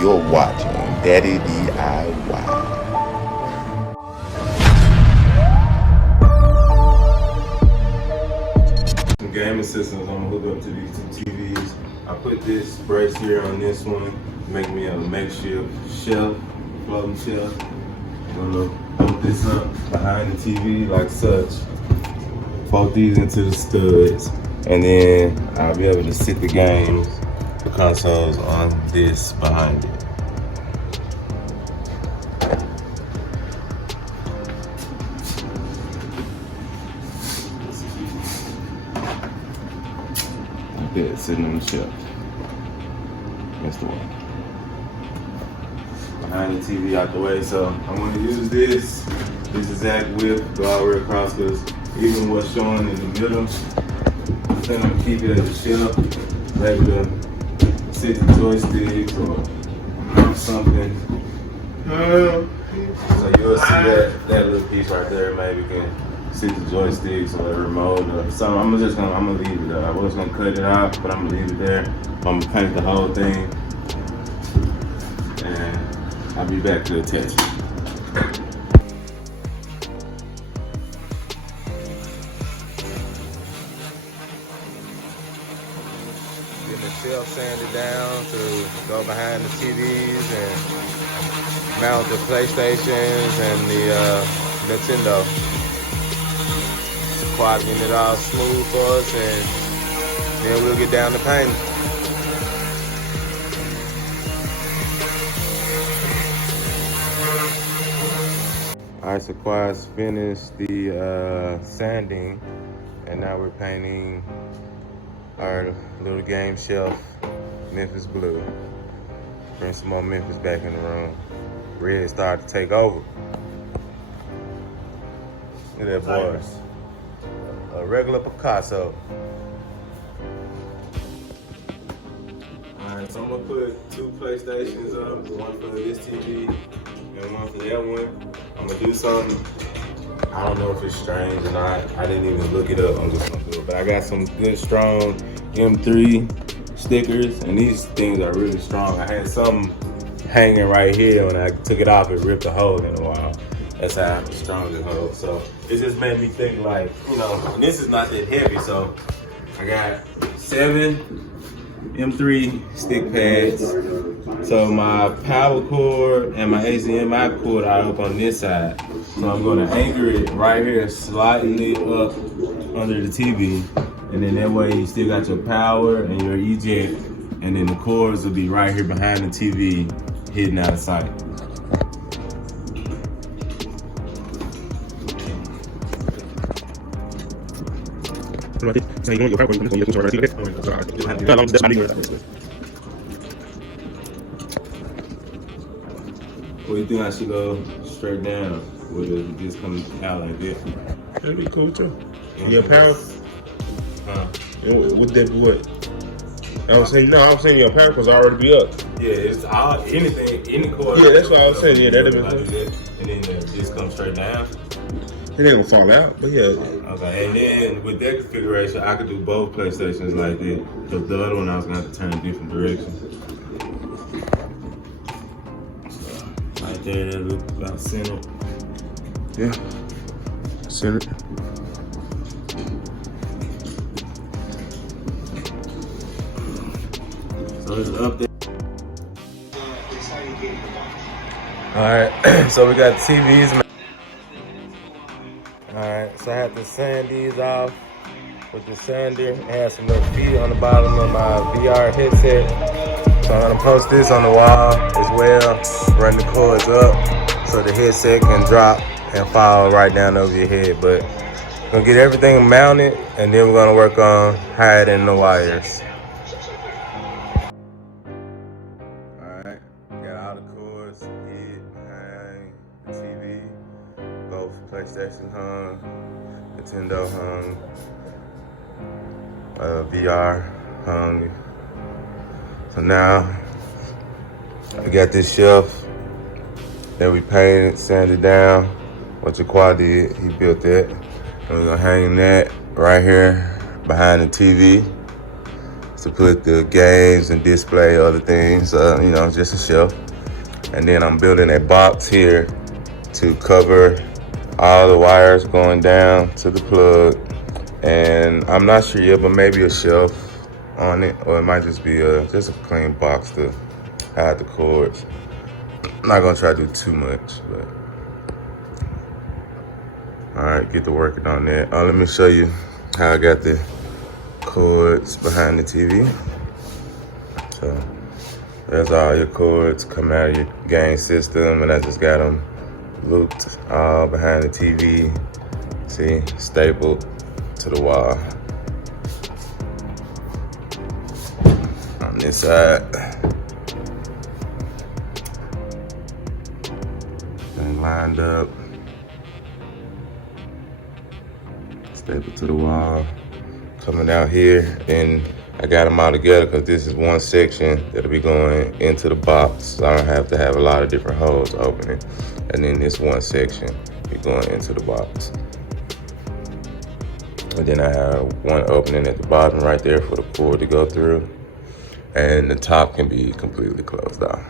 You're watching Daddy DIY. Some gaming systems I'm gonna hook up to these two TVs. I put this brace here on this one, make me a makeshift shelf, floating shelf. I'm gonna put this up behind the TV like such. Bolt these into the studs, and then I'll be able to sit the games, the consoles on this behind it. Like that, sitting on the shelf. That's the one. Behind the TV out the way, so I'm gonna use this exact width, go all the way across, because even what's showing in the middle, I think I'm gonna keep it as a shelf, able to sit the joysticks or something. So you'll see that little piece right there, maybe can sit the joysticks or the remote or something. I'm gonna leave it there. I was gonna cut it out, but I'm gonna leave it there. I'm gonna paint the whole thing, and I'll be back to attach it. Getting the shelf sanded down to go behind the TVs and mount the PlayStations and the Nintendo. Quad getting it all smooth for us, and then we'll get down to painting. Alright, so Quad's finished the sanding, and now we're painting our little game shelf, Memphis Blue. Bring some more Memphis back in the room. Red started to take over. Look at that, boys. A regular Picasso. Alright, so I'm gonna put two PlayStations up, one for this TV and one for that one. I'm gonna do something. I don't know if it's strange or not. I didn't even look it up. I'm just gonna do it. But I got some good strong M3 stickers, and these things are really strong. I had some hanging right here. When I took it off, it ripped a hole in a while. That's how strong it holds. So it just made me think, like, you know, and this is not that heavy, so I got 7 M3 stick pads. So my power cord and my HDMI cord are up on this side. So I'm gonna anchor it right here, slightly up under the TV. And then that way you still got your power and your eject, and then the cords will be right here behind the TV, hidden out of sight. What do you think I should go straight down with it just coming out like this? That'd be cool too. Your power? Would that be what? I was saying your power was already be up. Yeah, it's all anything, any cord. Yeah, that's what I was saying. Yeah, that'd be cool. And then just come straight down. It ain't gonna fall out, but yeah. Okay, and then with that configuration, I could do both PlayStations like that. Because the other one I was gonna have to turn in different directions. Right there, that look about centered. Yeah. Centered. So it's up there. Alright, so we got TVs. Alright, so I have to sand these off with the sander. It has some little feet on the bottom of my VR headset. So I'm gonna post this on the wall as well. Run the cords up so the headset can drop and fall right down over your head. But we're gonna get everything mounted, and then we're gonna work on hiding the wires. Alright, got all the cords hid behind the TV. Both PlayStation hung, Nintendo hung, VR hung. So now we got this shelf that we painted, sanded down. What Jaquan did, he built that. And we're gonna hang that right here behind the TV. to put the games and display other things, you know, just a shelf. And then I'm building a box here to cover all the wires going down to the plug. And I'm not sure yet, but maybe a shelf on it, or it might just be just a clean box to hide the cords. I'm not gonna try to do too much, but all right, get to working on that. Let me show you how I got the cords behind the TV. So there's all your cords coming out of your game system, and I just got them looped all behind the TV. See, stapled to the wall. On this side, and lined up, stapled to the wall. Coming out here, and I got them all together because this is one section that'll be going into the box, so I don't have to have a lot of different holes opening. And then this one section be going into the box. And then I have one opening at the bottom right there for the cord to go through, and the top can be completely closed off.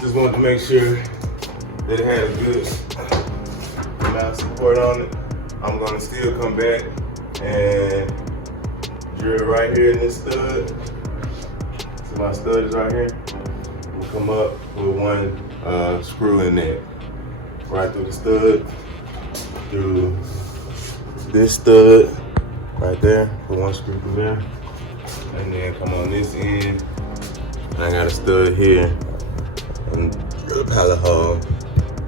Just wanted to make sure that it had a good amount of support on it. I'm gonna still come back and drill right here in this stud. So my stud is right here. We'll come up with one screw in there. Right through the stud, through this stud right there, put one screw through there. And then come on this end. And I got a stud here. And drill a pallet hole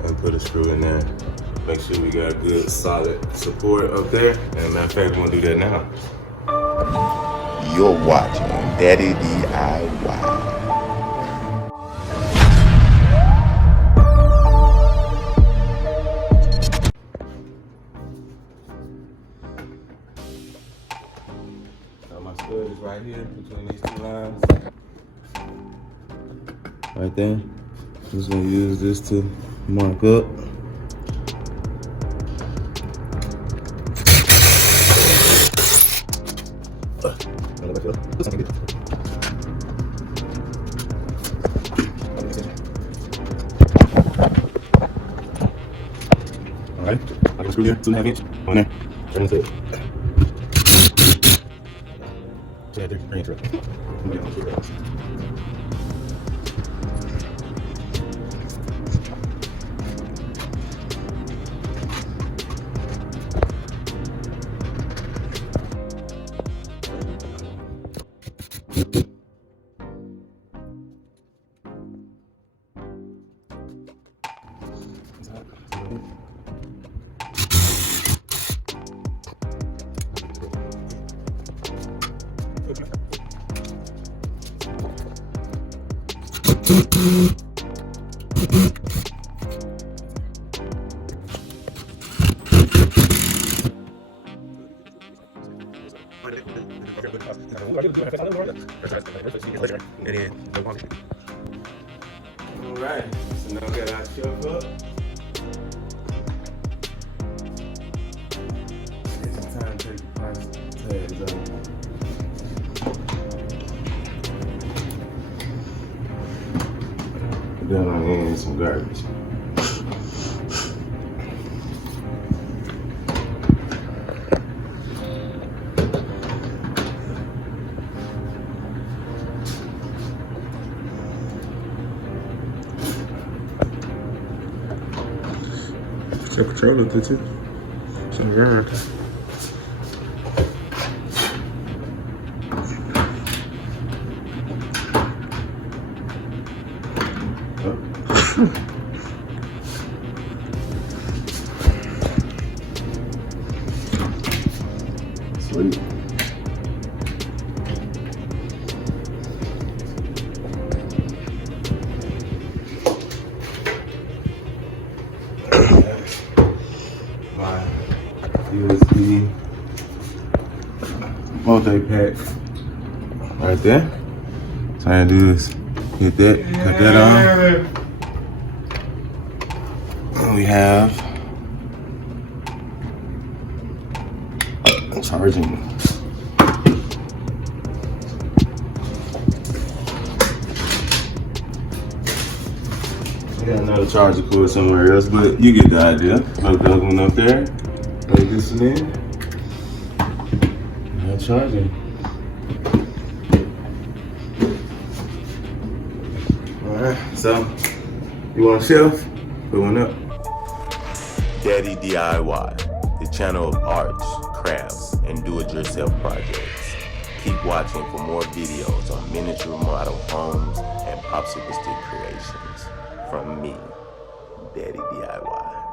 and put a screw in there. Make sure we got good solid support up there. And matter of fact, we're gonna do that now. You're watching Daddy DIY. So my stud is right here between these two lines. Right there. Just gonna use this to mark up. Alright, I can screw here, 2.5 inch on there. Right into it. Yeah, there's 3 inch right. Alright, so now we got our shelf up. It's time to take the price tags off. Put that on the end, some garbage. Your controller did too. So weird. Sweet. My USB multi-pack right there. So all I do is hit that, cut that on. And we have charging. I got another charger cord somewhere else, but you get the idea. Plug the other one up there. Plug this one in. Now charging. Alright, so you want a shelf? Put one up. Daddy DIY, the channel of arts, crafts, and do-it-yourself projects. Keep watching for more videos on miniature model homes and popsicle stick creations from me, Daddy DIY.